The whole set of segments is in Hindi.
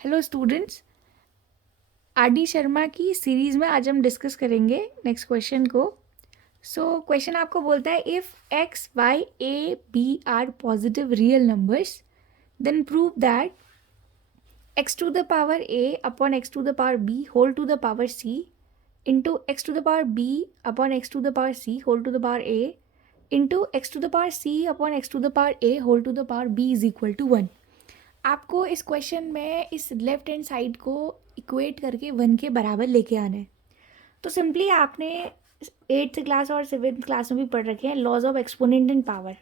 Hello students, R D Sharma की सीरीज़ में आज हम डिस्कस करेंगे नेक्स्ट क्वेश्चन को। क्वेश्चन आपको बोलता है if x y a b are positive real numbers then prove that x to the power a upon x to the power B whole to the power C into x to the power b upon x to the power c whole to the power a into x to the power c upon x to the power A whole to the power b is equal to 1। आपको इस क्वेश्चन में इस लेफ्ट हैंड साइड को इक्वेट करके 1 के बराबर लेके आना है। तो सिंपली आपने 8th क्लास और 7th क्लास में भी पढ़ रखे हैं laws of exponent and power,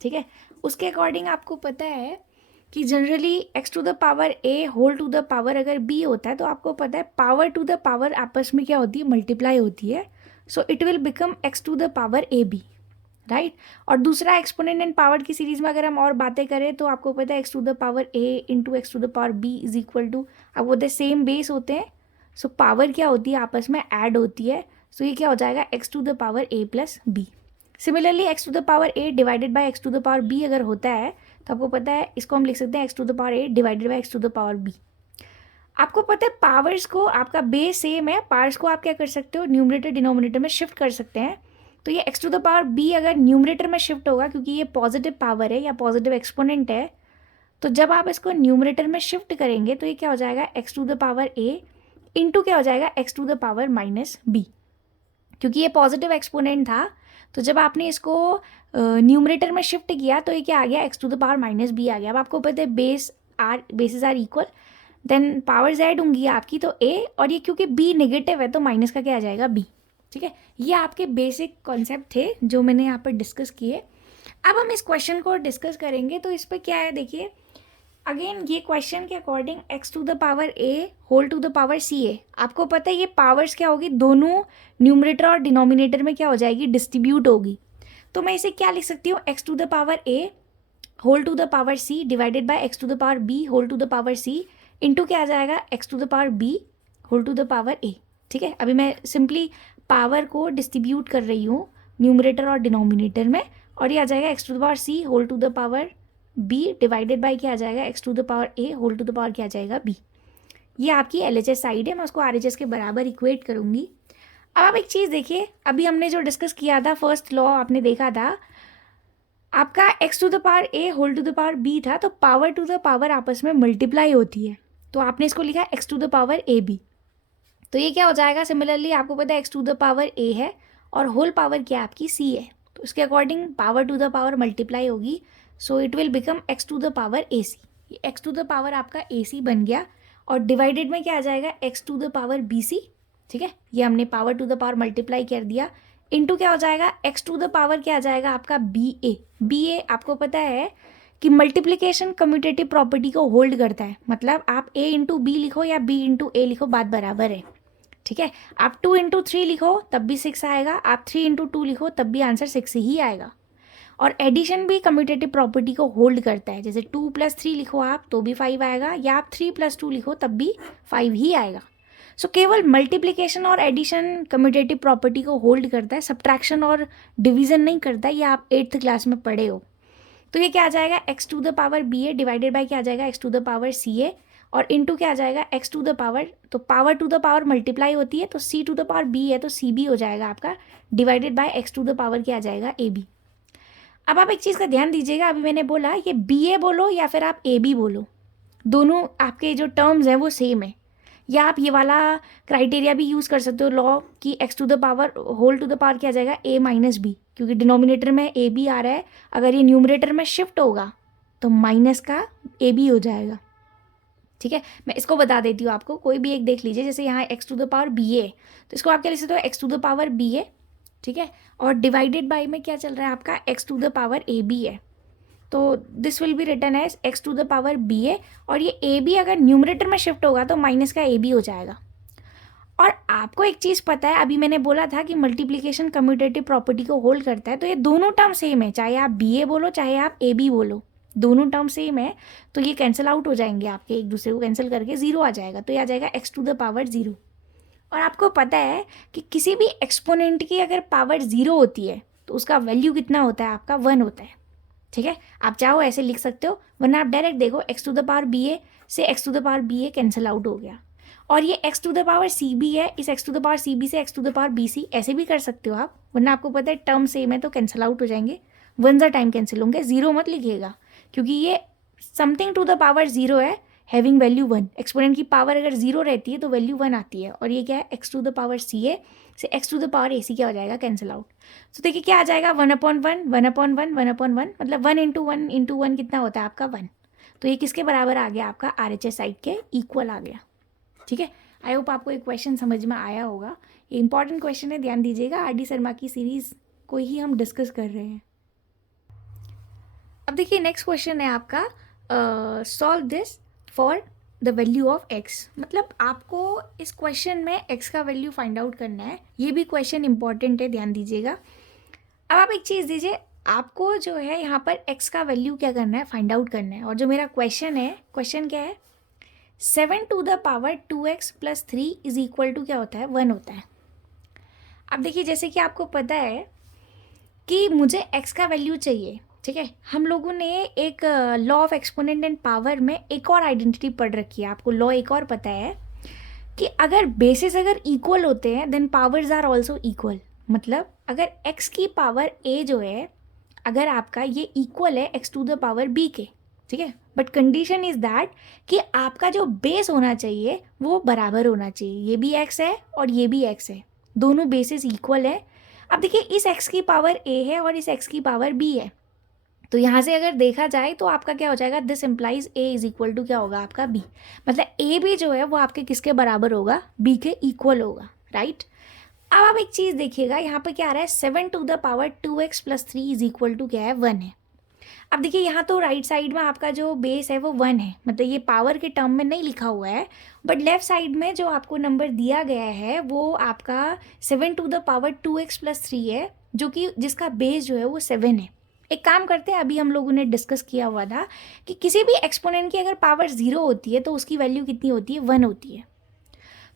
ठीक है। उसके अकॉर्डिंग आपको पता है कि generally x to the power A whole to the power अगर बी होता है तो आपको पता है पावर टू द पावर आपस में क्या होती है, मल्टीप्लाई होती है। So it will become x to the power A b, right. और दूसरा एक्सपोनेंट एंड पावर की सीरीज में अगर हम और बातें करें तो आपको पता है x to the power a into x to the power b is equal to, आपको पता है सेम बेस होते हैं। सो पावर क्या होती है, आपस में ऐड होती है। सो ये क्या हो जाएगा, x to the power a plus b. Similarly x to the power a divided by x to the power b अगर होता है तो आपको पता है इसको हम लिख सकते हैं x to the power a divided by x to the power b. आपको पता है पावर्स को, आपका बेस सेम है, पावर्स को आप क्या कर सकते हो, न्यूमरेटर डिनोमिनेटर में शिफ्ट कर सकते हैं। तो ये x to the power b अगर न्यूमरेटर में शिफ्ट होगा क्योंकि ये पॉजिटिव पावर है या पॉजिटिव एक्सपोनेंट है, तो जब आप इसको न्यूमरेटर में शिफ्ट करेंगे तो ये क्या हो जाएगा, x to the power a into क्या हो जाएगा, x to the power minus b. क्योंकि ये पॉजिटिव एक्सपोनेंट था तो जब आपने इसको न्यूमरेटर में शिफ्ट किया तो ये क्या आ गया, X to the power minus B आ गया। अब आपको पता है bases are equal, then powers add होंगी आपकी तो ए, और ये क्योंकि बी नेगेटिव है तो माइनस का क्या आ जाएगा, बी, ठीक है। ये आपके बेसिक कॉन्सेप्ट थे जो मैंने यहाँ पर डिस्कस किए। अब हम इस क्वेश्चन को डिस्कस करेंगे तो इस पर क्या है, देखिए अगेन ये क्वेश्चन के according X to the power A whole to the power C A, आपको पता है ये पावर्स क्या होगी, दोनों न्यूमरेटर और डिनोमिनेटर में क्या हो जाएगी, डिस्ट्रीब्यूट होगी। तो मैं इसे क्या लिख सकती हूँ, X to the power A whole to the power C divided by x to the power B whole to the power C into क्या आ जाएगा, x to the power B whole to the power A, ठीक है। अभी मैं सिंपली पावर को डिस्ट्रीब्यूट कर रही हूँ न्यूमरेटर और डिनोमिनेटर में, और ये आ जाएगा x to the power c whole to the power b divided by क्या आ जाएगा, x to the power A whole to the power क्या आ जाएगा, बी। ये आपकी LHS साइड है, मैं उसको RHS के बराबर इक्वेट करूँगी। अब आप एक चीज़ देखिए, अभी हमने जो डिस्कस किया था फर्स्ट लॉ आपने देखा था, आपका x to the power A whole to the power b था, तो पावर टू द पावर आपस में मल्टीप्लाई होती है, तो आपने इसको लिखा x to the power A b. तो ये क्या हो जाएगा, सिमिलरली आपको पता है x to the power a है और होल पावर क्या आपकी सी है, तो इसके according power to the power multiply होगी। So it will become x to the power A C. X to the power आपका ए सी बन गया और डिवाइडेड में क्या आ जाएगा, x to the power B c, ठीक है। ये हमने power to the power multiply कर दिया इंटू क्या हो जाएगा, एक्स टू द पावर क्या आ जाएगा आपका बी ए। बी ए आपको पता है कि मल्टीप्लिकेशन कम्यूटेटिव प्रॉपर्टी को होल्ड करता है, मतलब आप ए इंटू बी लिखो या बी इंटू ए लिखो बात बराबर है, ठीक है। आप 2 इंटू 3 लिखो तब भी 6 आएगा, आप 3 इंटू 2 लिखो तब भी आंसर 6 ही आएगा। और एडिशन भी कम्यूटेटिव प्रॉपर्टी को होल्ड करता है, जैसे 2 + 3 लिखो आप तो भी 5 आएगा, या आप 3 + 2 लिखो तब भी 5 ही आएगा। सो केवल मल्टीप्लिकेशन और एडिशन कम्यूटेटिव प्रॉपर्टी को होल्ड करता है, सब्ट्रैक्शन और डिवीजन नहीं करता है, ये आप 8th क्लास में पढ़े हो। तो ये क्या आ जाएगा, x to the power B a divided by क्या आ जाएगा, x to the power C a, और इनटू क्या आ जाएगा, एक्स टू द पावर, तो power to the power multiply होती है तो c to the power B है तो सी बी हो जाएगा आपका, divided by x to the power क्या आ जाएगा, ए बी। अब आप एक चीज़ का ध्यान दीजिएगा, अभी मैंने बोला ये बी ए बोलो या फिर आप ए बी बोलो, दोनों आपके जो टर्म्स हैं वो सेम है। या आप ये वाला क्राइटेरिया भी यूज़ कर सकते हो लॉ कि x to the power whole to the power क्या आ जाएगा, ए माइनस बी, क्योंकि डिनोमिनेटर में ए बी आ रहा है, अगर ये न्यूमरेटर में शिफ्ट होगा तो माइनस का ए बी हो जाएगा, ठीक है। मैं इसको बता देती हूँ आपको, कोई भी एक देख लीजिए, जैसे यहाँ X to the power B A, तो इसको आप क्या लिख सकते हो, X to the power B A, ठीक है। और डिवाइडेड बाई में क्या चल रहा है आपका, x to the power A B है, तो this will be written as X to the power B A, और ये ए बी अगर न्यूमरेटर में शिफ्ट होगा तो माइनस का ए बी हो जाएगा। और आपको एक चीज़ पता है, अभी मैंने बोला था कि मल्टीप्लिकेशन कम्यूटेटिव प्रॉपर्टी को होल्ड करता है, तो ये दोनों टर्म सेम है, चाहे आप बी ए बोलो चाहे आप ए बी बोलो, दोनों टर्म सेम है, तो ये कैंसिल आउट हो जाएंगे आपके, एक दूसरे को कैंसिल करके 0 आ जाएगा, तो ये आ जाएगा एक्स टू द पावर 0। और आपको पता है कि किसी भी एक्सपोनेंट की अगर पावर 0 होती है तो उसका वैल्यू कितना होता है आपका, 1 होता है, ठीक है। आप चाहो ऐसे लिख सकते हो, वरना आप डायरेक्ट देखो X to the power B A से X to the power B है, कैंसिल आउट हो गया। और ये x to the power C B है, इस X to the power C B से X to the power B C ऐसे भी कर सकते हो आप, वरना आपको पता है टर्म सेम है तो कैंसिल आउट हो जाएंगे, वन ज़ा टाइम कैंसिल होंगे। जीरो मत लिखिएगा क्योंकि ये something to the power zero है हैविंग वैल्यू वन। एक्सपोनेंट की पावर अगर जीरो रहती है तो वैल्यू वन आती है, और ये क्या है एक्स टू द पावर सी है से X to the power A सी क्या हो जाएगा, कैंसिल आउट। तो देखिए क्या आ जाएगा, one upon one, one upon one, one upon one, मतलब वन इंटू वन कितना होता है आपका, वन। तो ये किसके बराबर आ गया आपका, आर एच एस साइड के इक्वल आ गया। ठीक है, आई होप आपको एक क्वेश्चन समझ में आया होगा। ये इंपॉर्टेंट क्वेश्चन है, ध्यान दीजिएगा, आर डी शर्मा की सीरीज को ही हम डिस्कस कर रहे हैं। अब देखिए नेक्स्ट क्वेश्चन है आपका, solve this for the value of x. मतलब आपको इस क्वेश्चन में एक्स का वैल्यू फाइंड आउट करना है, ये भी क्वेश्चन इंपॉर्टेंट है, ध्यान दीजिएगा। अब आप एक चीज़ दीजिए, आपको जो है यहाँ पर एक्स का वैल्यू क्या करना है, फाइंड आउट करना है। और जो मेरा क्वेश्चन है, क्वेश्चन क्या है, 7 to the power 2x plus 3 is equal to क्या होता है, 1 होता है। अब देखिए जैसे कि आपको पता है कि मुझे x का वैल्यू चाहिए, ठीक है। हम लोगों ने एक law of exponent and power में एक और आइडेंटिटी पढ़ रखी है, आपको लॉ एक और पता है कि अगर बेसिस अगर इक्वल होते हैं then powers are also equal. मतलब अगर x की पावर a जो है, अगर आपका ये इक्वल है x to the power b के, ठीक है, बट कंडीशन इज दैट कि आपका जो बेस होना चाहिए वो बराबर होना चाहिए। ये भी x है और ये भी x है, दोनों बेसिस इक्वल है। अब देखिए इस x की पावर a है और इस x की पावर b है, तो यहाँ से अगर देखा जाए तो आपका क्या हो जाएगा, this implies a is equal to क्या होगा आपका b। मतलब a भी जो है वो आपके किसके बराबर होगा, b के इक्वल होगा, राइट। अब आप एक चीज़ देखिएगा, यहाँ पे क्या आ रहा है, 7 to the power 2x plus 3 is equal to क्या है, 1 है। अब देखिए यहाँ तो राइट साइड में आपका जो बेस है वो 1 है, मतलब ये पावर के टर्म में नहीं लिखा हुआ है, बट लेफ्ट साइड में जो आपको नंबर दिया गया है वो आपका 7 to the power 2x plus 3 है, जो कि जिसका बेस जो है वो 7 है। एक काम करते हैं, अभी हम लोगों ने डिस्कस किया हुआ था कि किसी भी एक्सपोनेंट की अगर पावर 0 होती है तो उसकी वैल्यू कितनी होती है, 1 होती है।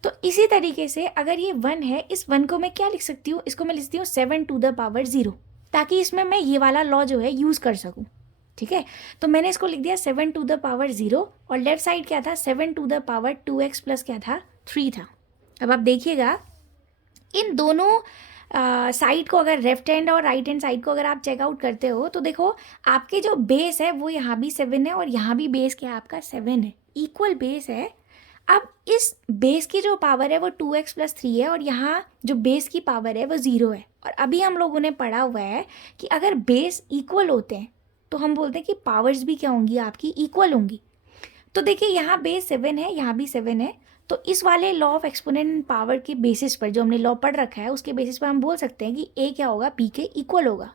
तो इसी तरीके से अगर ये 1 है, इस 1 को मैं क्या लिख सकती हूँ, इसको मैं लिखती हूँ 7 टू द पावर 0, ताकि इसमें मैं ये वाला लॉ जो है यूज़ कर सकूँ। ठीक है, तो मैंने इसको लिख दिया 7 टू द पावर 0, और लेफ्ट साइड क्या था, 7 to the power 2x plus क्या था, 3 था। अब आप देखिएगा इन दोनों साइड को, अगर लेफ्ट हैंड और राइट हैंड साइड को अगर आप चेकआउट करते हो तो देखो आपके जो बेस है वो यहाँ भी 7 है और यहाँ भी बेस क्या है आपका 7 है, इक्वल बेस है। अब इस बेस की जो पावर है वो 2x प्लस 3 है और यहाँ जो बेस की पावर है वो 0 है। और अभी हम लोगों ने पढ़ा हुआ है कि अगर बेस इक्वल होते हैं तो हम बोलते हैं कि पावर्स भी क्या होंगी आपकी, इक्वल होंगी। तो देखिए यहाँ बेस 7 है, यहाँ भी 7 है, तो इस वाले लॉ ऑफ एक्सपोनेंट पावर के बेसिस पर जो हमने लॉ पढ़ रखा है उसके बेसिस पर हम बोल सकते हैं कि a क्या होगा, b के इक्वल होगा।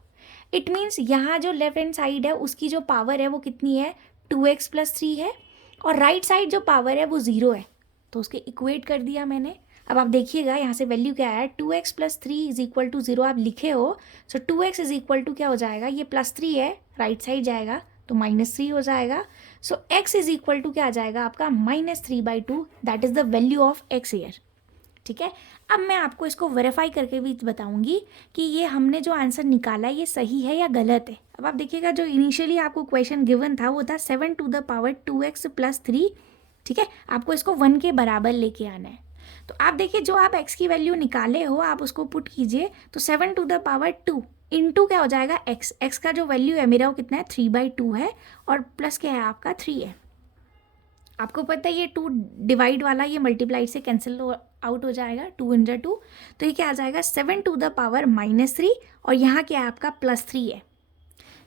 इट मीन्स यहाँ जो लेफ्ट हैंड साइड है उसकी जो पावर है वो कितनी है, 2x प्लस 3 है, और राइट साइड जो पावर है वो 0 है, तो उसके इक्वेट कर दिया मैंने। अब आप देखिएगा यहाँ से वैल्यू क्या है, 2x plus 3 is equal to 0 आप लिखे हो, सो 2x इज इक्वल टू क्या हो जाएगा, ये प्लस 3 है, राइट साइड जाएगा तो -3 हो जाएगा। सो x इज इक्वल टू क्या आ जाएगा आपका, -3/2, that is the value of x year. ठीक है, अब मैं आपको इसको वेरीफाई करके भी बताऊंगी कि ये हमने जो आंसर निकाला ये सही है या गलत है। अब आप देखिएगा जो इनिशियली आपको क्वेश्चन गिवन था वो था 7 to the power 2x plus 3, ठीक है, आपको इसको 1 के बराबर लेके आना है। तो आप देखिए जो आप x की वैल्यू निकाले हो आप उसको पुट कीजिए, तो 7 टू द पावर 2 इंटू क्या हो जाएगा x का जो वैल्यू है मेरा वो कितना है, 3/2 है, और प्लस क्या है आपका 3 है। आपको पता है ये 2 डिवाइड वाला ये मल्टीप्लाई से कैंसिल आउट हो जाएगा, 2 × 2, तो ये क्या आ जाएगा 7 टू द पावर -3, और यहाँ क्या है आपका +3 है,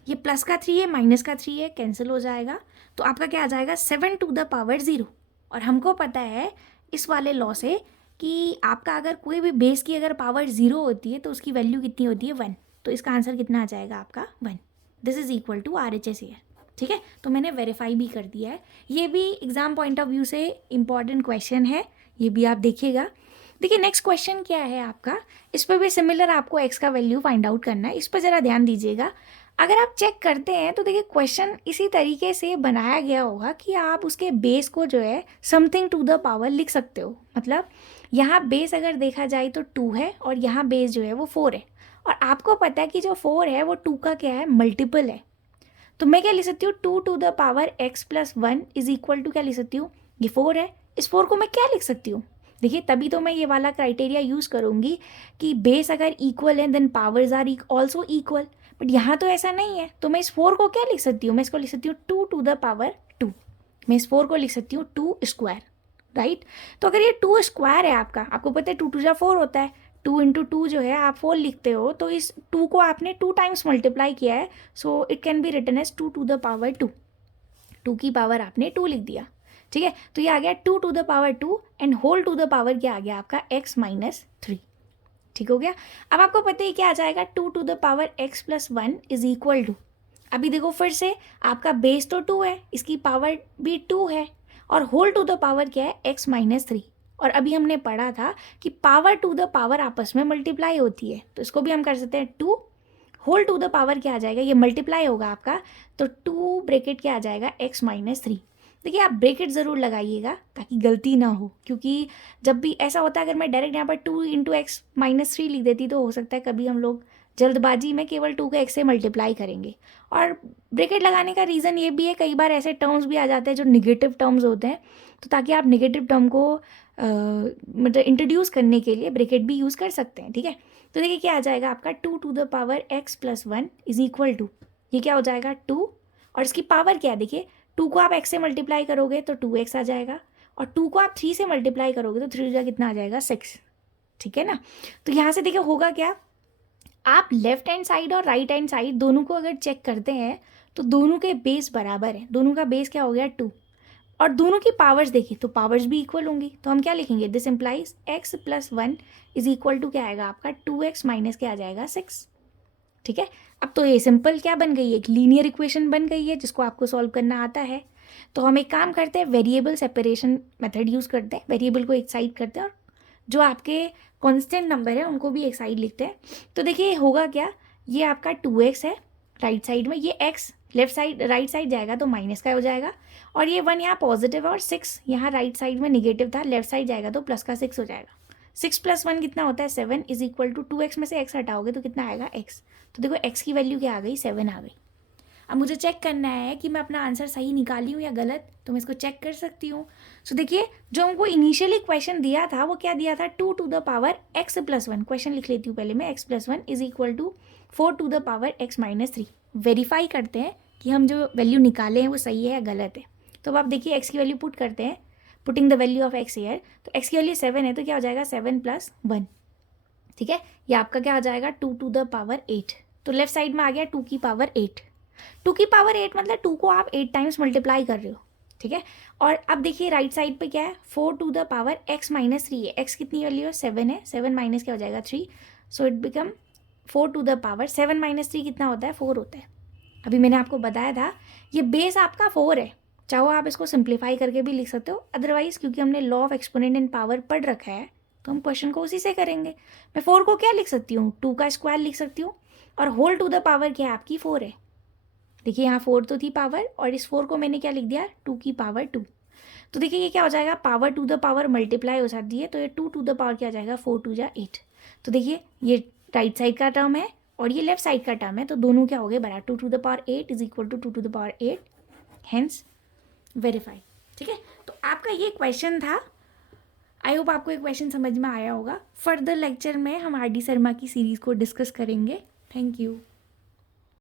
ये प्लस का 3 है माइनस का 3 है, कैंसिल हो जाएगा, तो आपका क्या आ जाएगा 7 टू द पावर 0। और हमको पता है इस वाले लॉ से कि आपका अगर कोई भी बेस की अगर पावर 0 होती है तो उसकी वैल्यू कितनी होती है, 1, तो इसका आंसर कितना आ जाएगा आपका 1। This is equal to RHS here. ठीक है, तो मैंने वेरीफाई भी कर दिया है। ये भी एग्जाम पॉइंट ऑफ व्यू से इम्पॉर्टेंट क्वेश्चन है, ये भी आप देखिएगा। देखिए नेक्स्ट क्वेश्चन क्या है आपका, इस पर भी सिमिलर आपको x का वैल्यू फाइंड आउट करना है, इस पर ज़रा ध्यान दीजिएगा। अगर आप चेक करते हैं तो देखिए क्वेश्चन इसी तरीके से बनाया गया होगा कि आप उसके बेस को जो है समथिंग टू द पावर लिख सकते हो। मतलब यहाँ बेस अगर देखा जाए तो 2 है और यहाँ बेस जो है वो 4 है, और आपको पता है कि जो 4 है वो 2 का क्या है, मल्टीपल है। तो मैं क्या लिख सकती हूँ, 2 to the power x plus 1 is equal to क्या लिख सकती हूँ, ये 4 है, इस 4 को मैं क्या लिख सकती हूँ, देखिए तभी तो मैं ये वाला क्राइटेरिया यूज़ करूँगी कि बेस अगर इक्वल है then powers are also equal, but यहाँ तो ऐसा नहीं है, तो मैं इस 4 को क्या लिख सकती हूँ, मैं इसको लिख सकती हूँ 2 टू द पावर 2, मैं इस 4 को लिख सकती हूँ 2 स्क्वायर, राइट। तो अगर ये 2 स्क्वायर है आपका, आपको पता है 2 टू जा 4 होता है, 2 इंटू 2 जो है आप 4 लिखते हो, तो इस 2 को आपने 2 टाइम्स मल्टीप्लाई किया है, so it can be written as 2 to the power 2, 2 की पावर आपने 2 लिख दिया, ठीक है। तो ये आ गया 2 to the power 2 and whole to the power क्या आ गया आपका x माइनस 3, ठीक हो गया। अब आपको पता है क्या आ जाएगा, 2 to the power x plus 1 is equal to, अभी देखो फिर से आपका बेस तो 2 है, इसकी पावर भी 2 है, और होल टू द पावर क्या है x माइनस 3, और अभी हमने पढ़ा था कि पावर टू द पावर आपस में मल्टीप्लाई होती है, तो इसको भी हम कर सकते हैं 2 होल टू द पावर क्या आ जाएगा, ये मल्टीप्लाई होगा आपका, तो 2 ब्रैकेट क्या आ जाएगा x माइनस 3। देखिए आप ब्रैकेट ज़रूर लगाइएगा ताकि गलती ना हो, क्योंकि जब भी ऐसा होता है अगर मैं डायरेक्ट यहाँ पर 2 इंटू एक्स माइनस 3 लिख देती तो हो सकता है कभी हम लोग जल्दबाजी में केवल 2 को x से मल्टीप्लाई करेंगे। और ब्रैकेट लगाने का रीज़न ये भी है, कई बार ऐसे टर्म्स भी आ जाते हैं जो निगेटिव टर्म्स होते हैं, तो ताकि आप निगेटिव टर्म को मतलब इंट्रोड्यूस करने के लिए ब्रैकेट भी यूज़ कर सकते हैं, ठीक है। तो देखिए क्या आ जाएगा आपका 2 to the power x plus 1 is equal to, ये क्या हो जाएगा 2, और इसकी पावर क्या है, देखिए 2 को आप x से मल्टीप्लाई करोगे तो 2x आ जाएगा, और 2 को आप 3 से मल्टीप्लाई करोगे तो 3 जा कितना आ जाएगा 6, ठीक है ना। तो यहाँ से देखिए होगा क्या, आप लेफ्ट हैंड साइड और राइट हैंड साइड दोनों को अगर चेक करते हैं तो दोनों के बेस बराबर है, दोनों का बेस क्या हो गया 2, और दोनों की पावर्स देखिए तो पावर्स भी इक्वल होंगी, तो हम क्या लिखेंगे, this implies x plus 1 is equal to क्या आएगा आपका 2x माइनस क्या आ जाएगा 6, ठीक है। अब तो ये सिंपल क्या बन गई है, एक लीनियर इक्वेशन बन गई है जिसको आपको सॉल्व करना आता है। तो हम एक काम करते हैं, वेरिएबल सेपरेशन मेथड यूज़ करते हैं, वेरिएबल को एक साइड करते हैं और जो आपके कांस्टेंट नंबर है उनको भी एक साइड लिखते हैं। तो देखिए होगा क्या, ये आपका 2x है राइट साइड में, ये x left side right side जाएगा तो माइनस का हो जाएगा, और ये 1 यहाँ पॉजिटिव है और 6 यहाँ राइट साइड में निगेटिव था, लेफ्ट साइड जाएगा तो प्लस का 6 हो जाएगा। 6 प्लस 1 कितना होता है 7 इज इक्वल टू 2x में से x हटाओगे तो कितना आएगा x, तो देखो x की वैल्यू क्या आ गई 7 आ गई। अब मुझे चेक करना है कि मैं अपना आंसर सही निकाली हूँ या गलत, तो मैं इसको चेक कर सकती हूँ। सो देखिए जो हमको इनिशियली क्वेश्चन दिया था वो क्या दिया था, 2 to the power x plus 1, question लिख लेती हूँ पहले मैं, x plus 1 is equal to 4 to the power x minus 3। Verify करते हैं कि हम जो वैल्यू निकाले हैं वो सही है या गलत है। तो अब आप देखिए x की वैल्यू पुट करते हैं, putting the value of x here, तो x की वैल्यू 7 है तो क्या हो जाएगा 7 प्लस 1, ठीक है। ये आपका क्या हो जाएगा 2 टू द पावर 8, तो लेफ्ट साइड में आ गया 2 की पावर 8, 2 की पावर 8 मतलब 2 को आप 8 टाइम्स मल्टीप्लाई कर रहे हो, ठीक है। और अब देखिए राइट साइड पे क्या है 4 to the power x minus 3 है, x कितनी वैल्यू है 7 है, 7 माइनस क्या हो जाएगा 3, so it become 4 to the power 7 minus 3 कितना होता है 4 होता है। अभी मैंने आपको बताया था ये बेस आपका 4 है, चाहो आप इसको सिंप्लीफाई करके भी लिख सकते हो, अदरवाइज क्योंकि हमने law of exponent and power पढ़ रखा है तो हम क्वेश्चन को उसी से करेंगे। मैं 4 को क्या लिख सकती हूँ, 2 का स्क्वायर लिख सकती हूँ, और होल टू द पावर क्या है आपकी 4 है, देखिए यहाँ 4 तो थी पावर और इस 4 को मैंने क्या लिख दिया 2 की पावर 2, तो देखिए ये क्या हो जाएगा power to the power multiply हो जाती है, तो ये 2 टू द पावर क्या आ जाएगा 4 टू जा 8, तो देखिए ये राइट साइड का टर्म है और ये लेफ्ट साइड का टर्म है, तो दोनों क्या हो गए बराबर, 2 to the power 8 is equal to 2 to the power 8, hence verify, ठीक है। तो आपका ये क्वेश्चन था, आई होप आपको ये क्वेश्चन समझ में आया होगा। फर्दर लेक्चर में हम आर डी शर्मा की सीरीज़ को डिस्कस करेंगे। Thank you.